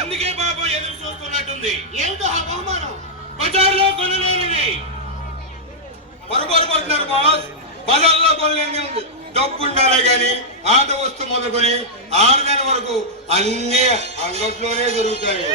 అందుకే బాబు ఎదురు చూస్తున్నట్టుంది. ఏమిటో ఆ బహుమానం? బజార్లో కొనులేనిది. పొరపాటు పడుతున్నారు బాస్. బజార్లో కొనలేని డబ్బు ఉండాలి గాని ఆట వస్తువు మొదలుకొని ఆరుదాని వరకు అన్ని అంగట్లోనే దొరుకుతాయి.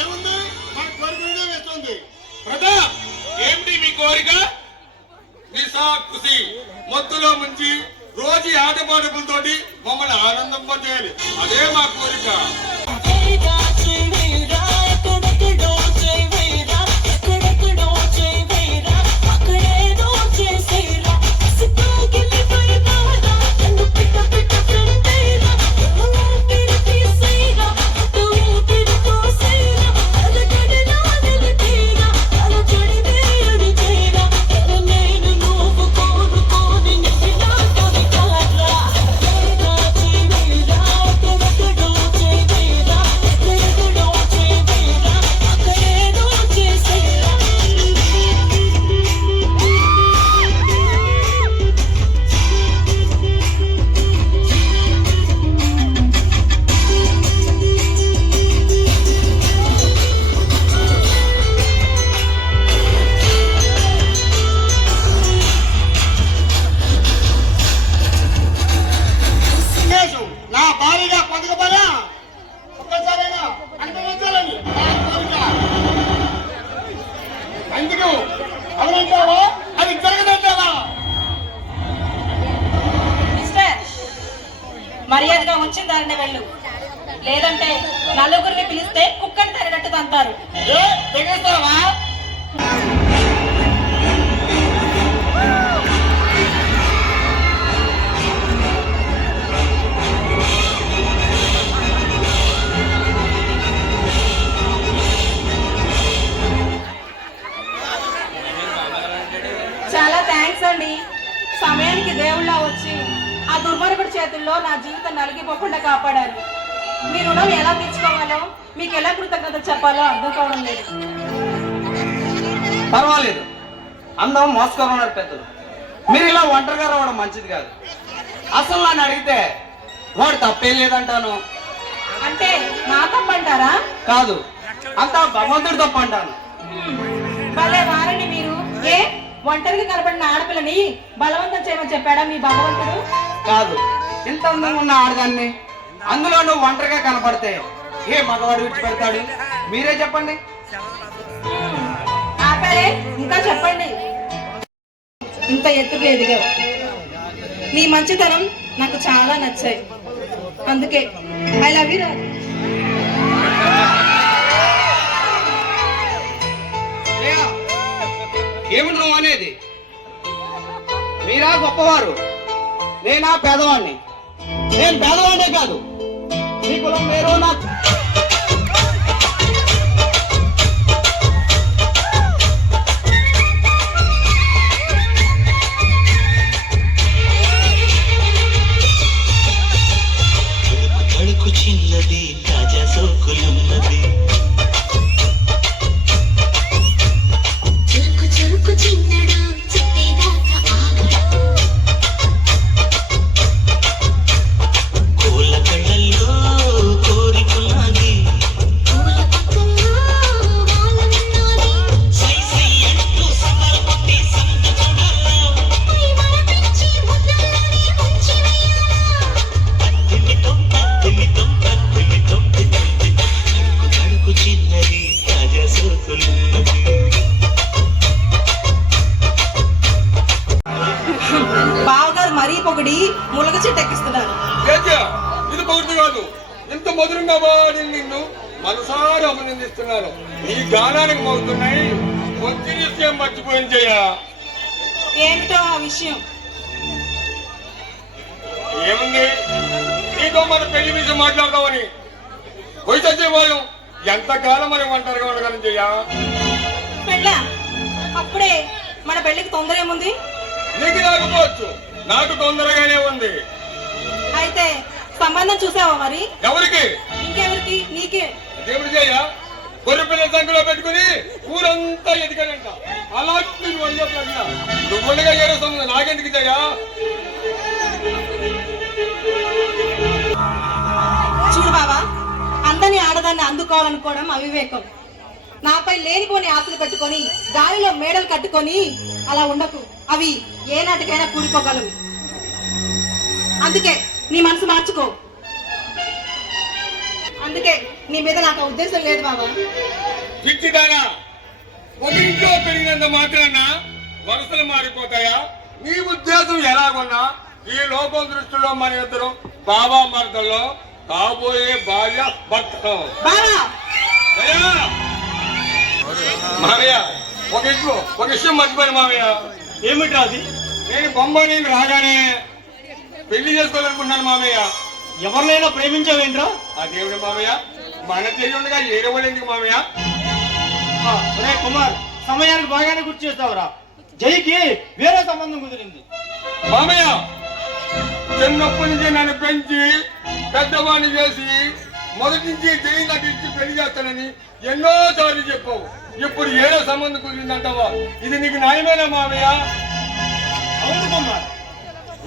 ఏముంది? మన కోరికనే వేస్తుంది. ప్రతాప్, ఏమిటి మీ కోరిక? నిశా ఖుషి మొత్తులో ముంచి రోజు ఆటపాటలతోటి మమ్మల్ని ఆనందం పట్టేయాలి. అదే మా కోరిక. మర్యాదగా వచ్చిన దారిని వెళ్ళు, లేదంటే నలుగురిని పిలిస్తే కుక్కని తరిగట్టు తంతారు. చాలా థ్యాంక్స్ అండి. సమయానికి దేవుళ్ళ వచ్చి ఆ దుర్మార్గుడి చేతుల్లో నా జీవితం నలిగిపోకుండా కాపాడారు. మీ రుణం ఎలా తీర్చుకోవాలో, మీకు ఎలా కృతజ్ఞత చెప్పాలో అర్థం కావడం లేదు. పర్వాలేదు, అందరం మోసుకొని ఉన్నారు పెద్దలు. మీరు ఇలా ఒంటరిగా రావడం మంచిది కాదు. అసలు నన్ను అడిగితే వాడు తప్పేం లేదంటాను. అంటే నా తప్పంటారా? కాదు, అంతా భగవంతుడి తప్పు అంటాను. భలే వారండి మీరు. ఏ ఒంటరిగా కనబడిన ఆడపిల్లని బలవంతం చేయమని చెప్పాడా మీ భగవంతుడు? కాదు, ఇంత అందంగా ఉన్న ఆడదాన్ని అందులో నువ్వు ఒంటరిగా కనపడితే ఏ మగవాడు విడిచిపెడతాడు? మీరే చెప్పండి. ఆపరే, ఇంకా చెప్పండి. ఇంత ఎత్తుకు ఎదిగావు. నీ మంచితనం నాకు చాలా నచ్చాయి. అందుకే ఐ లవ్ యూ. ఏమిటి నువ్వు అనేది? మీరా గొప్పవారు, నేనా పేదవాడిని? నేను పేదవాడినే కాదు, మీ కులం వేరు. నా చిన్నది తాజా సోకులున్నది. చురుకు చురుకు చిన్నడు చిట్టేదాకా ఆగడు. కోల కళ్ళల్లో కోరికున్నది. కోల పక్కల్లో వాళ్ళనున్నది. సై సై అంటూ సమర కొట్టి సందు చూడాలా. పై మరపించి ముద్దల్లోనే ముంచి వేయాలా. అద్దిమితం అద్దిమితం అద్దిమితం అడుగు అడుగు చిన్నది తాజా సోకులున్నది. బావగారు మరీ పొగిడి ములగ చెట్టు ఎక్కిస్తున్నారు. ఇది పొగుడు కాదు, ఇంత మధురంగా వాడి నిన్ను మనసారా అభినందిస్తున్నాను. నీ గానానికి మోగుతున్నాయి. వచ్చి విషయం మర్చిపోయింది చెయ్య. ఏమిటో ఆ విషయం? ఏముంది, నీతో మన పెళ్లి విషయం మాట్లాడదామని వయసు వాళ్ళు ఎంతకాలం మనం ఒంటరిగా ఉండగలం చెయ్య. పెళ్ళా? అప్పుడే మన పెళ్లికి తొందర ఏముంది? నీకు రాకపోవచ్చు, నాకు తొందరగానే ఉంది. అయితే సంబంధం చూసావా మరి? ఎవరికి? ఇంకెవరికి? నీకే. దేవుడు చెయ్య. గొర్రె పిల్లల సంఖ్యలో పెట్టుకుని ఊరంతా ఎదిగాడంట. అలాంటి నువ్వుండగా ఏదో సంబంధం నాకెందుకు చెయ్య? అందమైన ఆడదాన్ని అందుకోవాలనుకోవడం అవివేకం. నాపై లేనిపోని ఆశలు పెట్టుకొని గాలిలో మేడలు కట్టుకొని అలా ఉండకు. అవి ఏ నాటికైనా కూలిపోగలవు. అందుకే నీ మనసు మార్చుకో. అందుకే నీ మీద నాకు ఆ ఉద్దేశం లేదు బాబా. పిచ్చిదానా, ఒక ఇంట్లో పెరిగినంత మాత్రాన వరుసలు మారిపోతాయా? నీ ఉద్దేశం ఎలాగున్నా ఈ లోకం దృష్టిలో మన ఇద్దరు బాబా మరదల్లో కాబోయే భార్య భర్తలు. బావా మామయ్య, ఒక విషయం మర్చిపోయాను మామయ్య. ఏమిటా అది? నేను బొంబాయి రాగానే పెళ్లి చేసుకోవాలనుకున్నాను మామయ్య. ఎవరినైనా ప్రేమించావేంట్రా? అదేమిటి మామయ్య, మన చెల్లి ఉండగా ఏడవడు ఎందుకు మామయ్య? రే కుమార్, సమయానికి బాగానే గుర్తు చేస్తావురా. జైకి వేరే సంబంధం కుదిరింది. మామయ్య, చిన్నప్పటి నుంచి నన్ను పెంచి పెద్దవాడిని చేసి మొదటి నుంచి జై నాకు ఇచ్చి పెళ్లి చేస్తానని ఎన్నో సార్లు చెప్పావు. ఇప్పుడు ఏడో సంబంధం కుదిరిందంటావా? ఇది నీకు న్యాయమేనా మామయ్య? అవును కుమార్,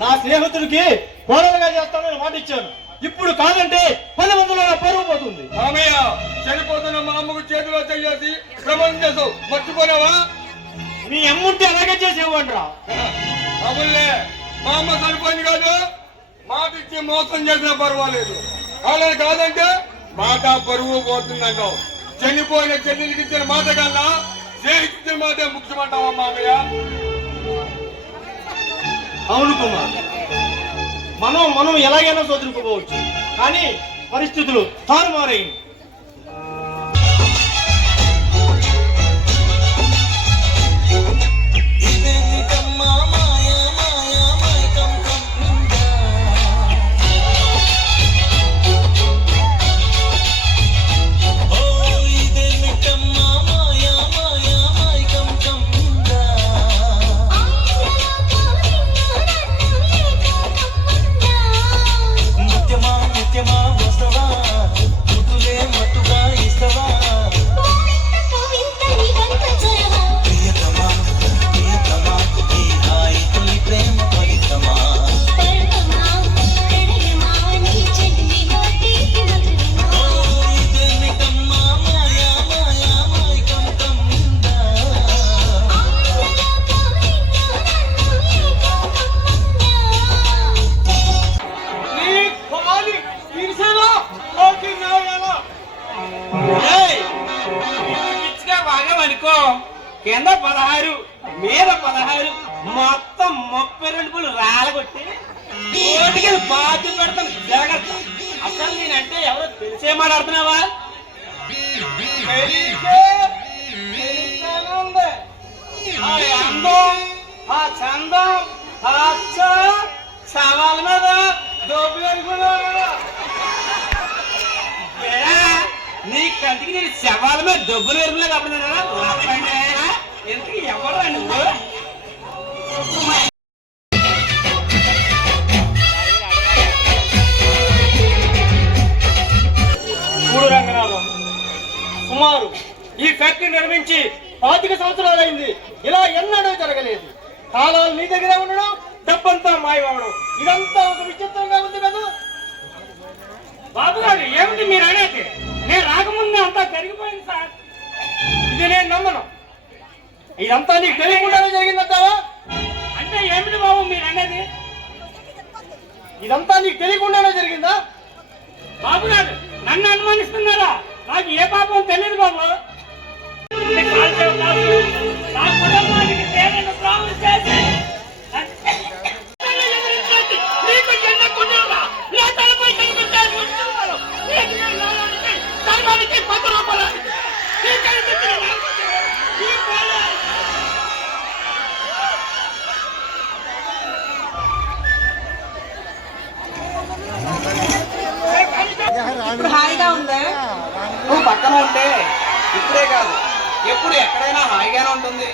నా స్నేహితుడికి కోడలుగా చేస్తానని మాట ఇచ్చాను. ఇప్పుడు కాదంటే 10 మందిలో నా పరువు పోతుంది. మామయ్య, చనిపోతున్న మా అమ్మకు చేతిలో చేసి ప్రమాణం చేసావు, మర్చిపోయావా? నీ అమ్ముంటే అలాగే చేసేవాడ్రా. అవునులే, మా అమ్మ చనిపోయింది కాదు, మాట ఇచ్చి మోసం చేసినా పర్వాలేదు. అలా కాదంటే మాట పరువు పోతుందంటావు. చనిపోయిన చెల్లెలికి ఇచ్చిన మాట కన్నా స్నేహితుల మాట ముఖ్యమంటావా మామయ్య? అవును కుమార్, మనం ఎలాగైనా సోదరుకోవచ్చు, కానీ పరిస్థితులు తారుమారయ్యింది. కింద 16 మీద 16 మొత్తం 32 పూలు రాలగొట్టి కోటికి బాధ్యత పెడతాను. జాగ్రత్త. అసలు నేనంటే ఎవరో తెలిసే మాట్లాడుతున్నావా? ఆ అందం, ఆ చందం, సవాల్ మీద డబ్బులు అనుకున్నావు. నీ కంటికి నేను శవాల మీద డబ్బులు ఎరుపులే కాబట్టి ఎందుకు ఎవరు నువ్వు? చూడు రంగనాథం, సుమారు ఈ ఫ్యాక్టరీ నిర్మించి 25 సంవత్సరాలైంది. ఇలా ఎన్నడూ జరగలేదు. కాలాలు నీ దగ్గర ఉండడం, డబ్బంతా మాయమవడం, ఇదంతా ఒక విచిత్రంగా ఉంది కదా. బాబు గారు, ఏమిటి మీరు అనేది? నేను రాకముందే అంతా జరిగిపోయింది సార్. ఇది నేను నమ్మను. ఇదంతా నీకు తెలియకుండానే జరిగిందంటావా? అంటే ఏమిటి బాబు మీరు అనేది? ఇదంతా నీకు తెలియకుండానే జరిగిందా? బాబు గారు, నన్ను అనుమానిస్తున్నారా? నాకు ఏ పాపం తెలియదు బాబు. నా కుటుంబానికి తేలిన ప్రాణం చేసి నీకు చిన్న కుటుంబం నా తలపై కనిపించారు. ధర్మానికి 10 రూపాయలు ఇప్పుడు హాయిగా ఉందా? నువ్వు పక్కన ఉంటే ఇప్పుడే కాదు ఎప్పుడు ఎక్కడైనా హాయిగానే ఉంటుంది.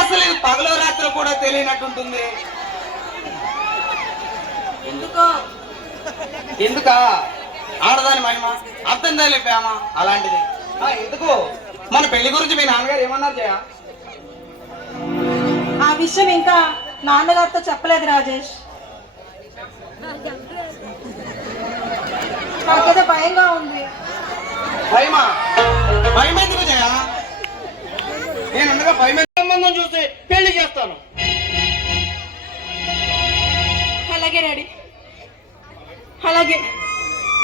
అసలు ఇది పగలో రాత్రి కూడా తెలియనట్టుంటుంది. ఎందుకా? ఆడదాని మహిమ అర్థం తెలిపామా అలాంటిది. ఎందుకు మన పెళ్లి గురించి మీ నాన్నగారు ఏమన్నారు జయ? ఆ విషయం ఇంకా నాన్నగారితో చెప్పలేదు రాజేష్. నాకేదో భయంగా ఉంది. భయమా? భయం ఎందుకు జయ? నేను ఉండగా భయం సంబంధం చూసి పెళ్లి చేస్తాను. అలాగే డాడీ, అలాగే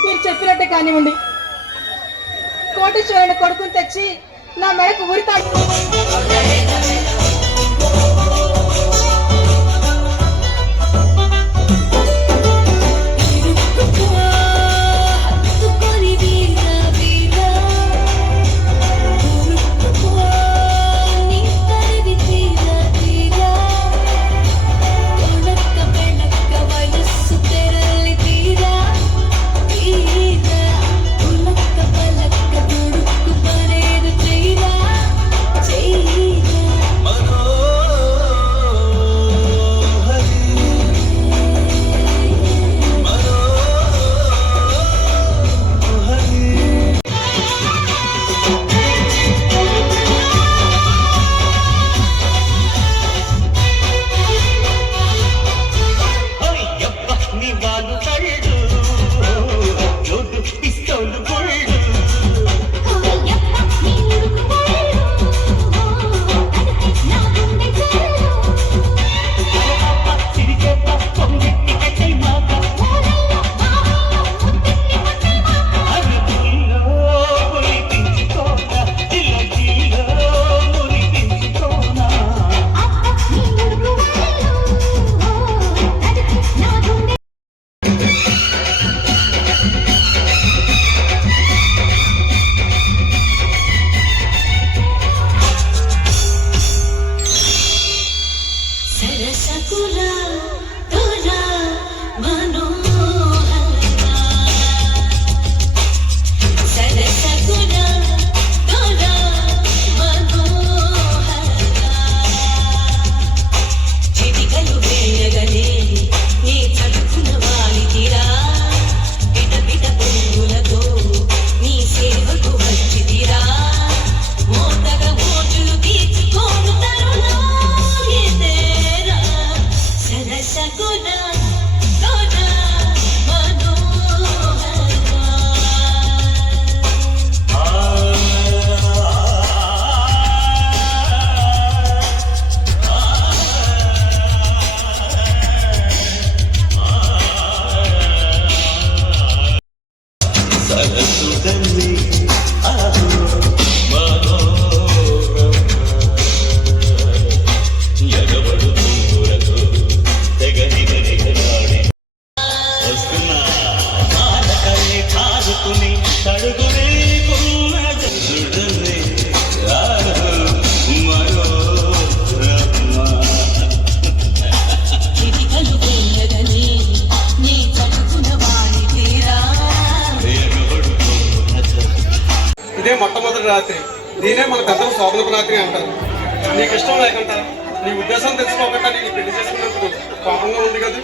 మీరు చెప్పినట్టే కానివ్వండి. కోటేశ్వరుని కొడుకుని తెచ్చి నా మెడకు ఉరితాడు. ఇదే మొట్టమొదటి రాత్రి. దీనే మన పెద్దలు శోభనపు రాత్రి అంటారు. నీకు ఇష్టం లేకుండా నీ ఉద్దేశం తెలుసుకోకుండా నేను పెళ్లి చేసుకున్నందుకు కోపంగా ఉంది కదా.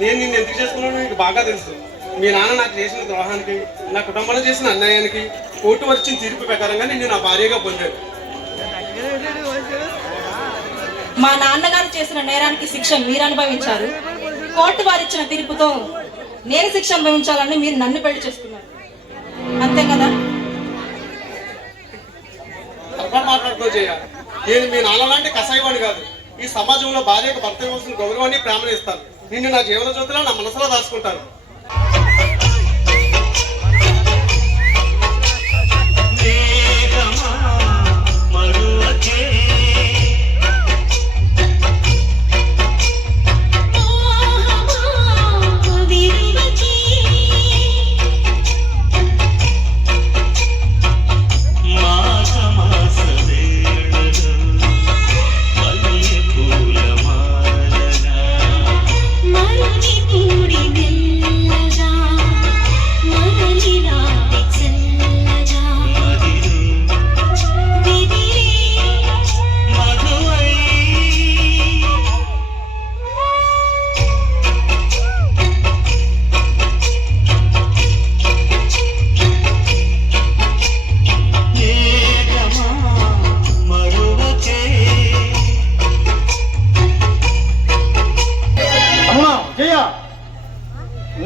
నేను నిన్ను ఎందుకు చేసుకున్నాను నీకు బాగా తెలుసు. మీ నాన్న నాకు చేసిన ద్రోహానికి, నా కుటుంబంలో చేసిన అన్యాయానికి కోర్టు వచ్చిన తీర్పు ప్రకారంగా నిన్ను నా భార్యగా పొందాను. మా నాన్నగారు చేసిన నేరానికి శిక్ష మీరు అనుభవించారు. కోర్టు వారిచ్చిన తీర్పుతో నేను శిక్ష అనుభవించాలని మీరు నన్ను పెళ్లి చేసుకున్నారు, అంతే కదా? మాట్లాడుతూ చేయాలి. నేను మీ నాన్న లాంటి కసాయివాణి కాదు. ఈ సమాజంలో భార్యకు భర్త ఇవ్వాల్సిన గౌరవాన్ని ప్రేమను ఇస్తాను. నిన్ను నా జీవన జ్యోతిలో నా మనసులో దాచుకుంటాను.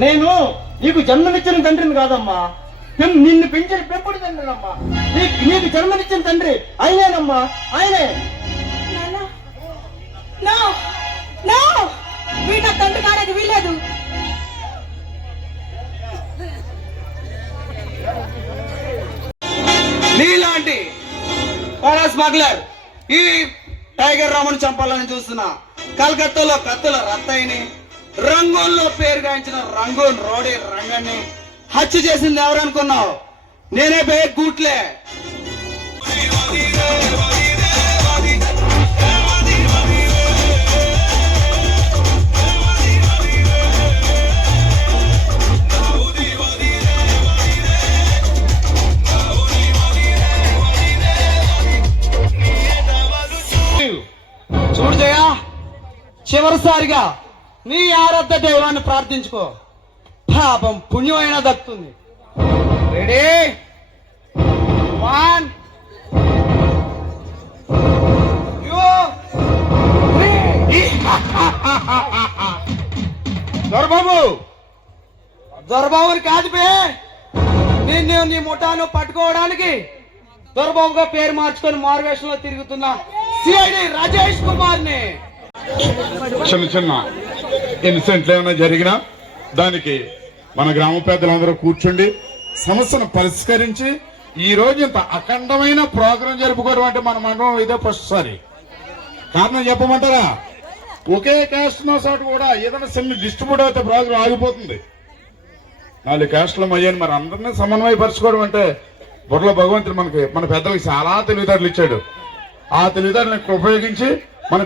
నేను నీకు జన్మనిచ్చిన తండ్రిని కాదమ్మా, నిన్ను పెంచిన పెంపుడు తండ్రినమ్మా. నీకు జన్మనిచ్చిన తండ్రి ఆయనేనమ్మా, ఆయనే. నాన్న, నో నో, వీడు నా తండ్రి కాడానికి వీలేదు. నీలాంటి పారా స్మగ్లర్ ఈ టైగర్ రాముని చంపాలని చూస్తున్నా. కలకత్తాలో కత్తుల రత్తయ్యని, రంగూన్లో పేరు గాయించిన రంగూన్ రోడీ రంగన్ని హత్య చేసింది ఎవరనుకున్నావు? నేనే బే గూట్లే. చూడు జయ, చివరిసారిగా నీ ఆరాధ్య దైవాన్ని ప్రార్థించుకో, పాపం పుణ్యం అయినా దక్కుతుంది. రెడీ, 1 2 3. దొరబాబు, దొరబాబుని కాదు బే, నిన్ను నీ ముఠాను పట్టుకోవడానికి దొరబాబుగా పేరు మార్చుకొని మారువేషంలో తిరుగుతున్న సిఐడి రాజేష్ కుమార్ ని. చిన్న చిన్న ఇన్సిడెంట్లు ఏమైనా జరిగినా దానికి మన గ్రామ పెద్దలందరూ కూర్చుండి సమస్యను పరిష్కరించి ఈ రోజు ఇంత అఖండమైన ప్రోగ్రాం జరుపుకోవడం అంటే మన మండలం ఇదే ఫస్ట్ సారి. కారణం చెప్పమంటారా? ఒకే క్యాస్ట్ ఉన్న చోట కూడా ఏదైనా చిన్న డిస్ట్రిబ్యూట్ అయితే ప్రోగ్రాం ఆగిపోతుంది. 4 క్యాస్టుల మధ్యని మరి అందరినీ సమన్వయపరచుకోవడం అంటే బుర్రలో భగవంతుడు మన పెద్దలకు చాలా తెలివితేటలు ఇచ్చాడు. ఆ తెలివితేటలను ఉపయోగించి మన